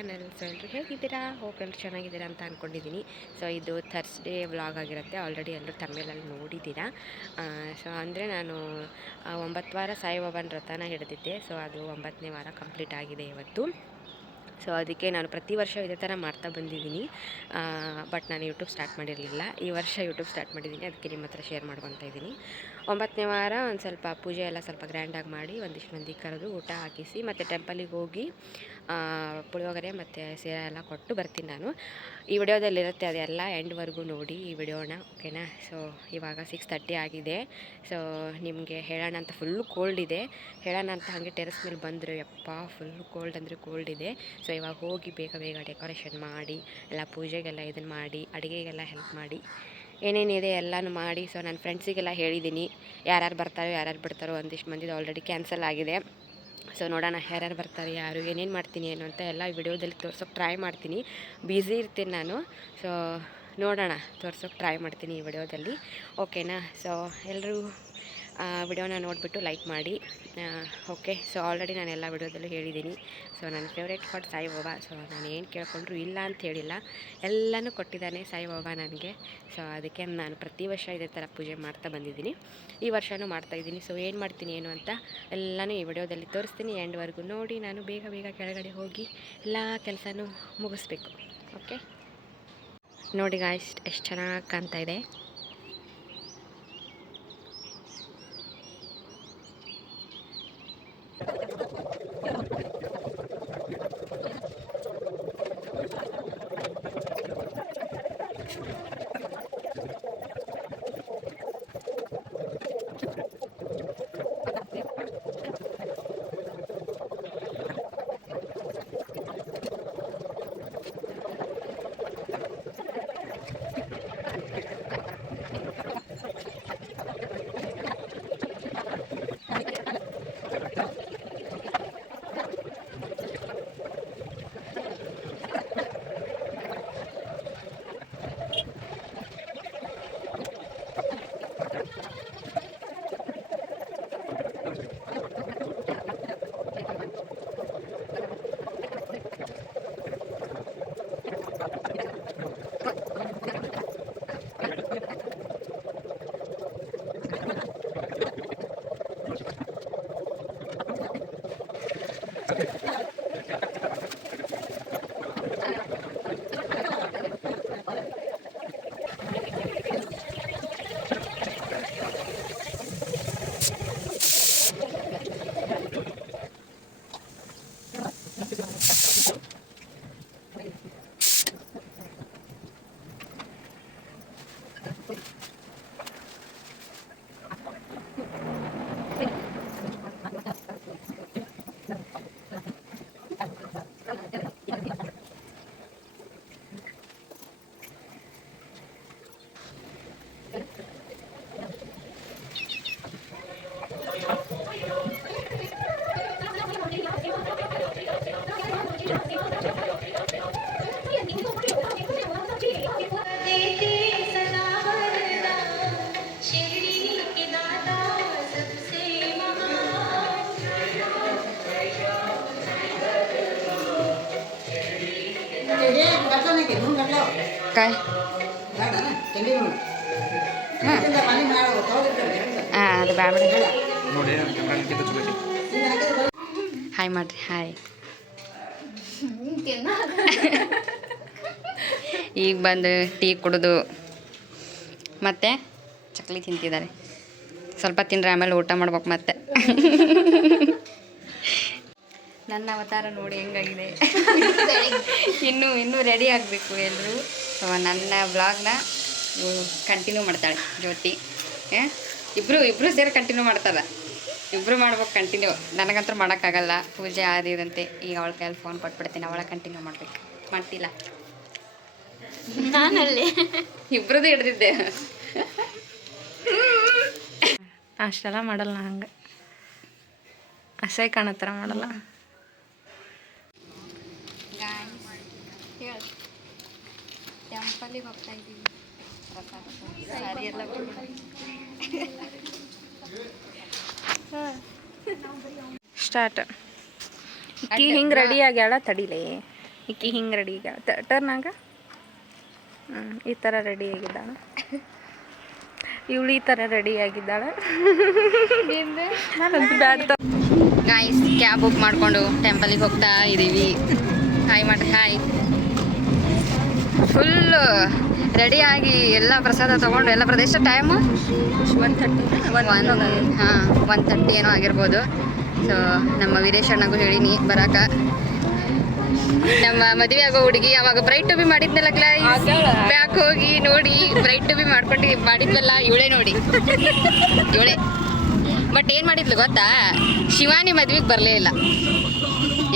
Channel. So ಎಲ್ಲರೂ ಹೇಗಿದ್ದೀರಾ? Hope ಎಲ್ಲರೂ ಚೆನ್ನಾಗಿದ್ದೀರಾ ಅಂತ ಅಂದ್ಕೊಂಡಿದ್ದೀನಿ. ಸೊ ಇದು ಥರ್ಸ್ಡೇ ವ್ಲಾಗ್ ಆಗಿರುತ್ತೆ. ಆಲ್ರೆಡಿ ಎಲ್ಲರೂ ತಮ್ಮೇಲಲ್ಲಿ ನೋಡಿದ್ದೀರಾ. ಸೊ ಅಂದರೆ ನಾನು 9 ವಾರ ಸಾಯಿಬಾಬಾನ ವ್ರತನ ಹಿಡಿದಿದ್ದೆ. ಸೊ ಅದು 9ನೇ ವಾರ ಕಂಪ್ಲೀಟ್ ಆಗಿದೆ ಇವತ್ತು. ಸೊ ಅದಕ್ಕೆ ನಾನು ಪ್ರತಿ ವರ್ಷ ಇದೇ ಥರ ಮಾಡ್ತಾ ಬಂದಿದ್ದೀನಿ. ಬಟ್ ನಾನು ಯೂಟ್ಯೂಬ್ ಸ್ಟಾರ್ಟ್ ಮಾಡಿರಲಿಲ್ಲ. ಈ ವರ್ಷ ಯೂಟ್ಯೂಬ್ ಸ್ಟಾರ್ಟ್ ಮಾಡಿದ್ದೀನಿ, ಅದಕ್ಕೆ ನಿಮ್ಮ ಹತ್ರ ಶೇರ್ ಮಾಡ್ಕೊತಾ ಇದ್ದೀನಿ. 9ನೇ ವಾರ ಒಂದು ಸ್ವಲ್ಪ ಪೂಜೆ ಎಲ್ಲ ಸ್ವಲ್ಪ ಗ್ರ್ಯಾಂಡಾಗಿ ಮಾಡಿ ಒಂದಿಷ್ಟು ಮಂದಿ ಕರೆದು ಊಟ ಹಾಕಿಸಿ ಮತ್ತು ಟೆಂಪಲಿಗೆ ಹೋಗಿ ಪುಳಿಯೋಗರೆ ಮತ್ತು ಸೀರೆ ಎಲ್ಲ ಕೊಟ್ಟು ಬರ್ತೀನಿ ನಾನು. ಈ ವಿಡಿಯೋದಲ್ಲಿರುತ್ತೆ, ಅದೆಲ್ಲ ಎಂಡ್ವರೆಗೂ ನೋಡಿ ಈ ವಿಡಿಯೋನ, ಓಕೆನಾ? ಸೊ ಇವಾಗ 6:30 ಆಗಿದೆ. ಸೊ ನಿಮಗೆ ಹೇಳೋಣ ಅಂತ ಫುಲ್ಲು ಕೋಲ್ಡ್ ಇದೆ. ಹೇಳೋಣ ಅಂತ ಹಾಗೆ ಟೆರೆಸ್ ಮೇಲೆ ಬಂದರೆ ಯಪ್ಪ ಫುಲ್ಲು ಕೋಲ್ಡ್ ಅಂದರೆ ಕೋಲ್ಡ್ ಇದೆ. ಸೊ ಇವಾಗ ಹೋಗಿ ಬೇಗ ಬೇಗ ಡೆಕೋರೇಷನ್ ಮಾಡಿ ಎಲ್ಲ ಪೂಜೆಗೆಲ್ಲ ಇದನ್ನು ಮಾಡಿ ಅಡುಗೆಗೆಲ್ಲ ಹೆಲ್ಪ್ ಮಾಡಿ ಏನೇನಿದೆ ಎಲ್ಲನೂ ಮಾಡಿ. ಸೊ ನನ್ನ ಫ್ರೆಂಡ್ಸಿಗೆಲ್ಲ ಹೇಳಿದ್ದೀನಿ ಯಾರ್ಯಾರು ಬರ್ತಾರೋ ಯಾರ್ಯಾರು ಬಿಡ್ತಾರೋ. ಒಂದಿಷ್ಟು ಮಂದಿದು ಆಲ್ರೆಡಿ ಕ್ಯಾನ್ಸಲ್ ಆಗಿದೆ. ಸೊ ನೋಡೋಣ ಯಾರ್ಯಾರು ಬರ್ತಾರೆ, ಯಾರು ಏನೇನು ಮಾಡ್ತೀನಿ ಏನು ಅಂತ ಎಲ್ಲ ವಿಡಿಯೋದಲ್ಲಿ ತೋರ್ಸೋಕೆ ಟ್ರೈ ಮಾಡ್ತೀನಿ. ಬ್ಯುಸಿ ಇರ್ತೀನಿ ನಾನು. ಸೊ ನೋಡೋಣ, ತೋರ್ಸೋಕೆ ಟ್ರೈ ಮಾಡ್ತೀನಿ ಈ ವಿಡಿಯೋದಲ್ಲಿ, ಓಕೆನಾ? ಸೊ ಎಲ್ಲರೂ ವಿಡಿಯೋನ ನೋಡಿಬಿಟ್ಟು ಲೈಕ್ ಮಾಡಿ, ಓಕೆ? ಸೊ ಆಲ್ರೆಡಿ ನಾನು ಎಲ್ಲ ವಿಡಿಯೋದಲ್ಲೂ ಹೇಳಿದ್ದೀನಿ. ಸೊ ನನ್ನ ಫೇವ್ರೇಟ್ ಗಾಡ್ ಸಾಯಿಬಾಬಾ. ಸೊ ನಾನು ಏನು ಕೇಳ್ಕೊಂಡ್ರು ಇಲ್ಲ ಅಂತ ಹೇಳಿಲ್ಲ, ಎಲ್ಲನೂ ಕೊಟ್ಟಿದ್ದಾನೆ ಸಾಯಿಬಾಬಾ ನನಗೆ. ಸೊ ಅದಕ್ಕೆ ನಾನು ಪ್ರತಿ ವರ್ಷ ಇದೇ ಥರ ಪೂಜೆ ಮಾಡ್ತಾ ಬಂದಿದ್ದೀನಿ, ಈ ವರ್ಷವೂ ಮಾಡ್ತಾಯಿದ್ದೀನಿ. ಸೊ ಏನು ಮಾಡ್ತೀನಿ ಏನು ಅಂತ ಎಲ್ಲನೂ ಈ ವಿಡಿಯೋದಲ್ಲಿ ತೋರಿಸ್ತೀನಿ. ಎಂಡ್ವರೆಗೂ ನೋಡಿ. ನಾನು ಬೇಗ ಬೇಗ ಕೆಳಗಡೆ ಹೋಗಿ ಎಲ್ಲ ಕೆಲಸನೂ ಮುಗಿಸ್ಬೇಕು, ಓಕೆ? ನೋಡಿ ಗಾಯ್ಸ್ ಎಷ್ಟು ಚೆನ್ನಾಗಿ ಕಾಣ್ತಾ ಇದೆ. काय ಅದು ಬ್ಯಾಡ. ಹಾಯ್ ಮಾಡ್ರಿ, ಹಾಯ್. ಈಗ ಬಂದು ಟೀ ಕುಡಿದು ಮತ್ತೆ ಚಕ್ಲಿ ತಿಂತಿದ್ದಾರೆ. ಸ್ವಲ್ಪ ತಿಂದರೆ ಆಮೇಲೆ ಊಟ ಮಾಡ್ಬೇಕು ಮತ್ತೆ. ನನ್ನ ಅವತಾರ ನೋಡಿ ಹೆಂಗಾಗಿದೆ. ಇನ್ನೂ ರೆಡಿ ಆಗಬೇಕು ಎಲ್ಲರೂ. ಸೊ ನನ್ನ ಬ್ಲಾಗ್ನ ಕಂಟಿನ್ಯೂ ಮಾಡ್ತಾಳೆ ಜ್ಯೋತಿ. ಇಬ್ಬರು ಸೇರಿ ಕಂಟಿನ್ಯೂ ಮಾಡ್ತಾರೆ. ಇಬ್ಬರು ಮಾಡ್ಬೇಕು ಕಂಟಿನ್ಯೂ. ನನಗಂತೂ ಮಾಡೋಕ್ಕಾಗಲ್ಲ, ಪೂಜೆ ಆದಿದಂತೆ. ಈಗ ಅವಳ ಕೈಯಲ್ಲಿ ಫೋನ್ ಕೊಟ್ಬಿಡ್ತೀನಿ, ಅವಳ ಕಂಟಿನ್ಯೂ ಮಾಡ್ಬೇಕು. ಮಾಡ್ತಿಲ್ಲ ನಾನಲ್ಲಿ ಇಬ್ಬರದ್ದು ಹಿಡ್ದಿದ್ದೆ. ಅಷ್ಟೆಲ್ಲ ಮಾಡಲ್ಲ, ಹಂಗೆ ಅಸಹ್ಯ ಕಾಣೋ ಥರ ಮಾಡಲ್ಲ. ಟೆಂಪಲಿಗೆ ಹೋಗ್ತಾ ಇದ್ದೀವಿ. ಸಾರಿ ಎಲ್ಲ ಸ್ಟಾರ್ಟ್. ಹಿಂಗೆ ರೆಡಿ ಆಗ್ಯಾಳ, ತಡಿಲೇ ಈಕಿ ಹಿಂಗೆ ರೆಡಿ ಈಗ ಟರ್ನಾಗ ಈ ಥರ ರೆಡಿ ಆಗಿದ್ದಾಳೆ. ಇವಳು ಈ ಥರ ರೆಡಿ ಆಗಿದ್ದಾಳೆ. ಗಾಯ್ಸ್ ಕ್ಯಾಬ್ ಬುಕ್ ಮಾಡಿಕೊಂಡು ಟೆಂಪಲಿಗೆ ಹೋಗ್ತಾ ಇದ್ದೀವಿ. ಹಾಯ್ ಮಾಡಿ ಹಾಯ್. ಫುಲ್ಲು ರೆಡಿಯಾಗಿ ಎಲ್ಲ ಪ್ರಸಾದ ತೊಗೊಂಡು ಎಲ್ಲ ಪ್ರದೇಶ ಟೈಮು 1:30 ಏನೋ ಆಗಿರ್ಬೋದು. ಸೊ ನಮ್ಮ ವೀರೇಶ್ ಅಣ್ಣಗೂ ಹೇಳೀನಿ ಬರಾಕ. ನಮ್ಮ ಮದುವೆ ಆಗೋ ಹುಡುಗಿ ಅವಾಗ ಬ್ರೈಟ್ ಟು ಬಿ ಮಾಡಿದ್ನಲ್ಲ ಗ್ಲೈಸ್, ಬ್ಯಾಕ್ ಹೋಗಿ ನೋಡಿ ಬ್ರೈಟ್ ಟು ಬಿ ಮಾಡಿದ್ವಲ್ಲ ಇವಳೇ ನೋಡಿ ಇವಳೇ. ಬಟ್ ಏನು ಮಾಡಿದ್ಲು ಗೊತ್ತಾ, ಶಿವಾನಿ ಮದ್ವೆಗೆ ಬರಲೇ ಇಲ್ಲ.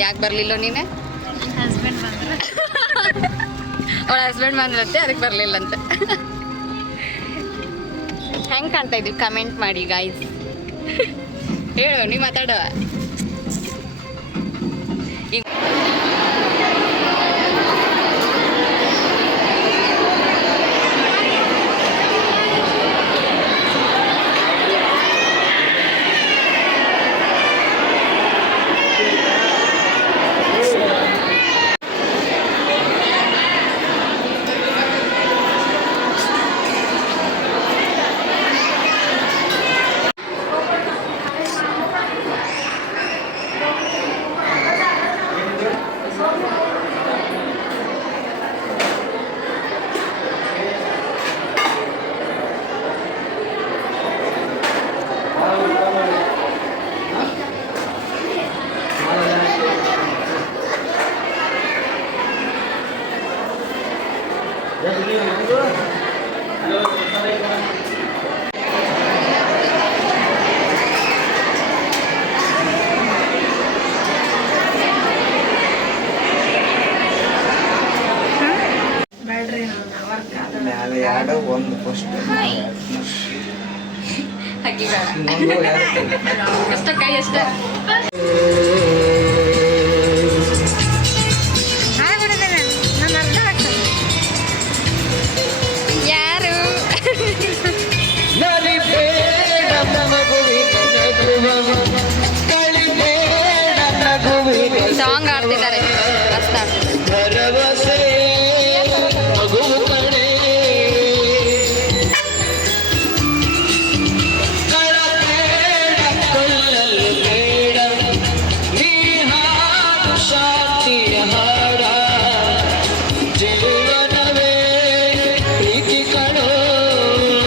ಯಾಕೆ ಬರಲಿಲ್ಲ ನೀನು? ಅವಳ ಹಸ್ಬೆಂಡ್ ಬಂದ್ರಂತೆ, ಅದಕ್ಕೆ ಬರಲಿಲ್ಲ ಅಂತ. ಹೆಂಗೆ ಕಾಣ್ತಾ ಇದ್ವಿ ಕಮೆಂಟ್ ಮಾಡಿ ಗಾಯ್ಸ್. ಹೇಳು ನೀವು ಮಾತಾಡುವ. ಒಂದು ಫಸ್ಟ್ ಅಕ್ಕಿ ಅಷ್ಟ ಕೈ ಅಷ್ಟ. ಯಾರು ಸಾಂಗ್ ಆಡ್ತಿದ್ದಾರೆ, ಮಸ್ತ್ ಆಡ್ತಿದ್ದಾರೆ.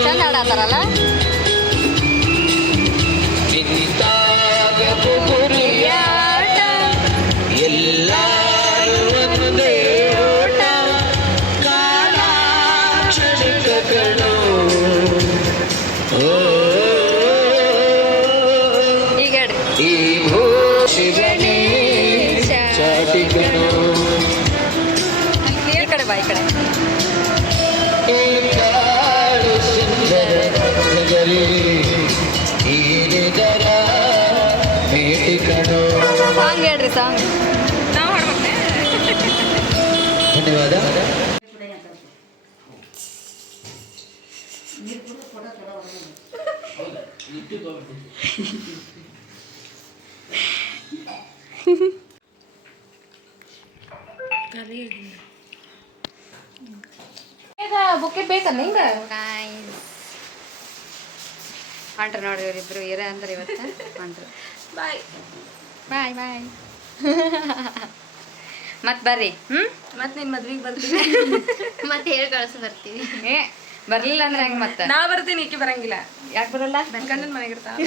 ಚಂದ ಆಡತ್ತಾರಲ್ಲ. ಈಗ ಈ ಕಡೆ ಬಾ, ಈ ಕಡೆ. ಸಾಂಗ್ ಹೇಳ್ರಿ, ಸಾಂಗ್ ನಾವು ಹಾಡ್ಬೇಕು. ಧನ್ಯವಾದ. ಬುಕ್ಕೆ ಬೇಕಲ್ಲ ಹಿಂಗ ಹೊಂಟ್ರು ನೋಡ್ರಿ ಇವರಿಬ್ರು ಇರ ಅಂದ್ರೆ ಇವತ್ತು ಹೊಂಟ್ರು. ಬಾಯ್ ಬಾಯ್ ಬಾಯ್. ಮತ್ತೆ ಬರ್ರಿ. ಮತ್ತೆ ನಿನ್ನ ಮದ್ವೆಗೆ ಬರ್ತೀವಿ. ಮತ್ತೆ ಹೇಳಿ ಕಳ್ಸಿ ಬರ್ತೀವಿ. ಏ ಬರ್ಲಿಲ್ಲ ಅಂದ್ರೆ ಹೆಂಗೆ ಮತ್ತೆ? ನಾ ಬರ್ತೀನಿ, ಈಕಿ ಬರಂಗಿಲ್ಲ. ಯಾಕೆ ಬರಲ್ಲ? ಗಂಡನ ಮನೆಗೆ ಇರ್ತಾವ.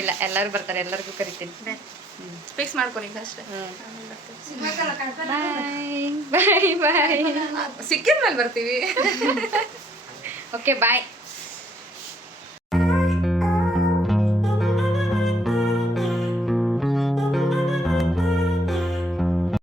ಇಲ್ಲ, ಎಲ್ಲರೂ ಬರ್ತಾರೆ, ಎಲ್ಲರಿಗೂ ಕರಿತೀನಿ. ಫಿಕ್ಸ್ ಮಾಡ್ಕೊನಿ ಅಷ್ಟೇ. ಬಾಯ್ ಬಾಯ್ ಬಾಯ್. ಸಿಕ್ಕಿದ ಮೇಲೆ ಬರ್ತೀವಿ. ಓಕೆ ಬಾಯ್.